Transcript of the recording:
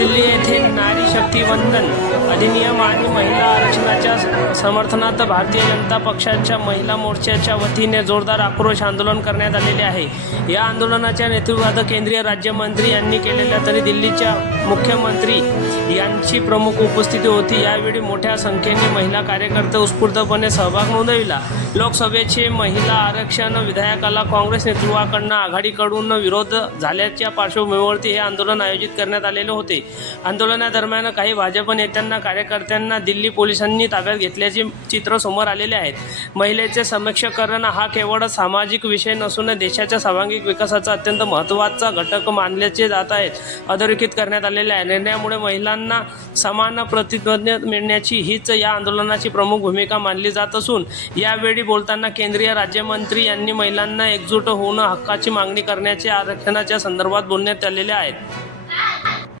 दिल्ली येथे नारी शक्ती वंदन अधिनियम आणि महिला आरक्षणाच्या समर्थनार्थ भारतीय जनता पक्षाच्या महिला मोर्चाच्या वतीने जोरदार आक्रोश आंदोलन करण्यात आलेले आहे। या आंदोलनाच्या नेतृत्वात केंद्रीय राज्यमंत्री यांनी केलेल्या तरी दिल्लीच्या मुख्यमंत्री यांची प्रमुख उपस्थिती होती। यावेळी मोठ्या संख्येने महिला कार्यकर्ते उत्स्फूर्तपणे सहभाग नोंदविला। लोकसभेचे महिला आरक्षण विधेयकाला काँग्रेस नेतृत्वाकडून आघाडीकडून विरोध झाल्याच्या पार्श्वभूमीवरती हे आंदोलन आयोजित करण्यात आलेले होते। आंदोलनादरम्यान काही भाजप नेत्यांना कार्यकर्त्यांना दिल्ली पोलिसांनी ताब्यात घेतल्याचे चित्र समोर आलेले आहेत। महिलेचे सक्षमीकरण हा केवळ सामाजिक विषय नसून देशाच्या सर्वांगीण विकासाचा अत्यंत महत्त्वाचा घटक मानल्याचे जात आहे। अधोरेखित करण्यात आलेल्या आहे निर्णयामुळे महिलांना समान प्रतिनिधित्व मिळण्याची हीच या आंदोलनाची प्रमुख भूमिका मानली जात असून यावेळी बोलताना केंद्रीय राज्यमंत्री यांनी महिलांना एकजूट होऊन हक्काची मागणी करण्याचे आरक्षणाच्या संदर्भात बोलण्यात आलेले आहे।